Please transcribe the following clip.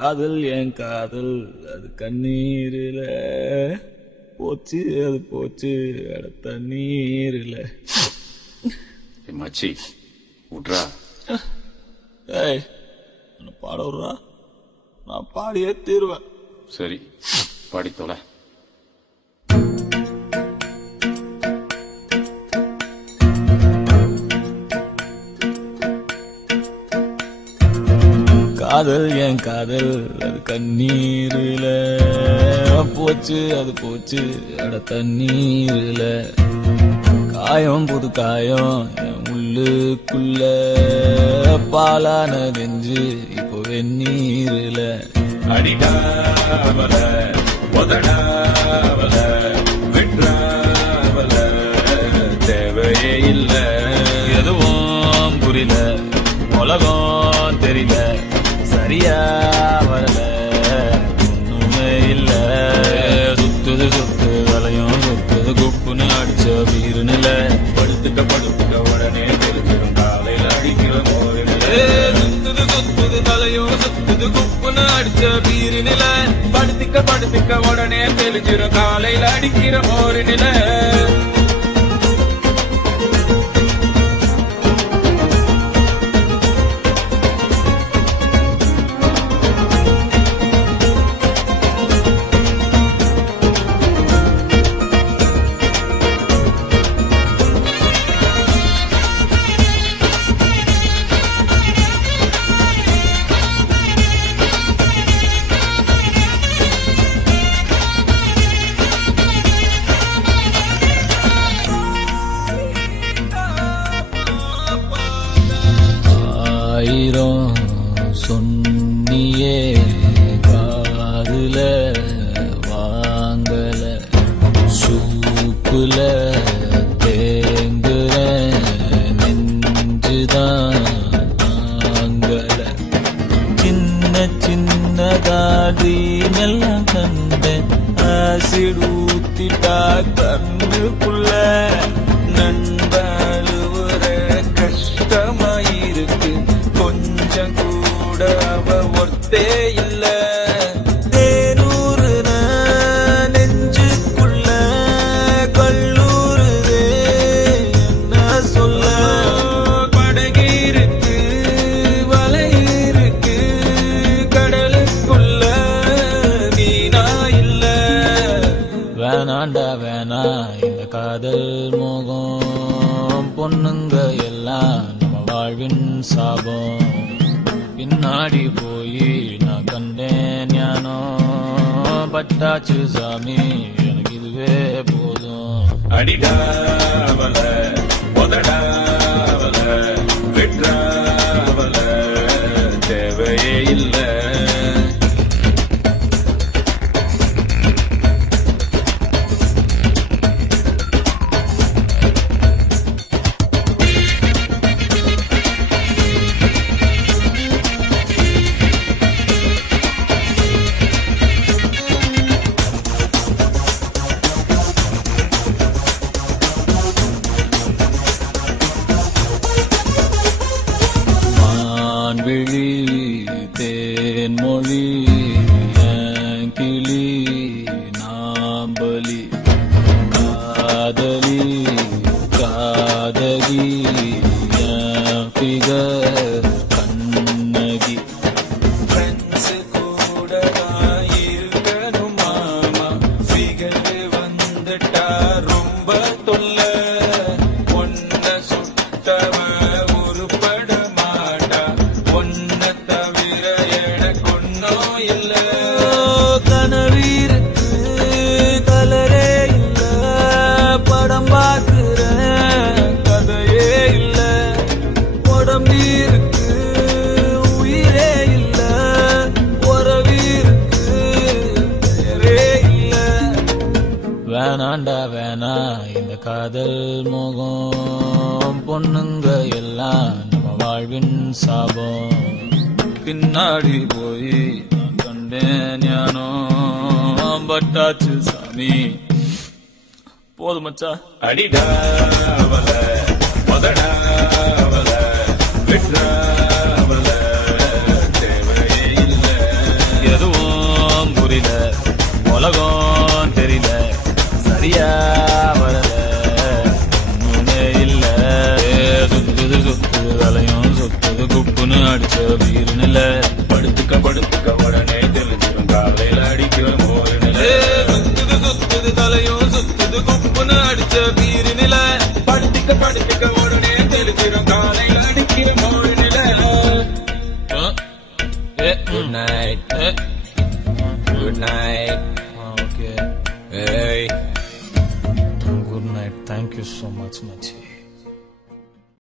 காதல் என் காதல் அது கண்ணீரில போச்சு, அது போச்சு அட தண்ணீரில. மச்சி விட்றா. ஏய் பாட விட்றா, நான் பாடியே தீருவேன். சரி பாடித்தோல. காதல் என் காதல் அது கண்ணீரில போச்சு, அது போச்சு அட தண்ணீரில. காயம் புது காயம் என் உள்ளுக்குள்ள பாலான நெஞ்சு இப்போ வெந்நீரில. அடிடாவல உதடாவல விட்ராவல தேவையே இல்ல. எதுவும் புரியல, உலகம் தெரியல, சரியா வரல, ஒண்ணுமே இல்ல. சுத்துது சுத்து வலையும் சுத்துது குப்புன்னு அடிச்ச வீருநில. படுத்துட்ட படுத்துட்ட உடனே தெரிஞ்சிடும் காலையில் அடிக்கிற மோதினில. சுத்துது சுத்துது தலையும் சுத்துது குப்புன்னு அடிச்ச வீருநில. படுத்துக்க படுத்துக்க உடனே தெரிஞ்சிடும் காலையில் அடிக்கிற மோதினில. ஆயிரம் சொன்னியே காதுல வாங்கல, சூப்புல தேங்குற நெஞ்சுதான் தாங்கல. சின்ன சின்னதாடி மெல்லாம் கண்டேன், ஆசிட் ஊத்திட்டா கண்ணுக்குள்ள. நண்பழுவுற கஷ்டமாயிருக்கு, கொஞ்சம் கூட அவ ஒர்த்தே இல்ல. தேனூறு நெஞ்சுக்குள்ள கல்லூருதே என்ன சொல்ல. படகிருக்கு வலை இருக்கு கடலுக்குள்ள மீனா இல்ல. வேணாண்டா வேணா இந்த காதல் மோகம், பொண்ணுங்க எல்லாம் நம்ம வாழ்வின் சாபம். பின்னாடி போய் நான் கண்டேன் ஞானோ, பட்டாச்சு சாமி எனக்கு இதுவே போதும். அடிடாவல உதடாவல விட்ராவல தேவையே இல்ல. மான்விழி தேன்மொழி என் கிளி நாம்பலி, காதலி காதகி என் ஃபிகர் கண்ணகி. ஃப்ரெண்ட்ஸ் கூட இருக்கணும் மாமா, ஃபிகர் வந்துட்டா ரொம்ப தொல்ல. ஒன்ன சுட்டவ உருப்பட மாட்டா, ஒன்ன தவிர எனக்கு ஒன்னும் இல்ல. கனவீருக்கு கலரே இல்ல, படம் பார்க்கிறேன் கதையே இல்ல. உடம்பீருக்கு உயிரே இல்ல, உறவீருக்கு பெயரே இல்ல. வேணாண்டா வேணா இந்த காதல் மோகம், பொண்ணுங்க எல்லாம் நம்ம வாழ்வின் சாபம். பின்னாடி போய் நான் கண்டேன் ஞானோ, பட்டாச்சு சாமி போதும் மச்சா. அடிடாவல உதடாவல விட்ராவல தேவையே இல்ல. வீரு நில படுத்துக்க உடனே தெரிஞ்சிடும் காலையில அடிக்கிற மோரு நில சுத்துது தலையும் சுத்துது குப்புன்னு அடிச்ச வீரு நில படுத்துக்க உடனே தெரிஞ்சிடும் காலையில அடிக்கிற மோரு நில. Good night good night. Okay. Hey. Good night. Thank you so much, Machi.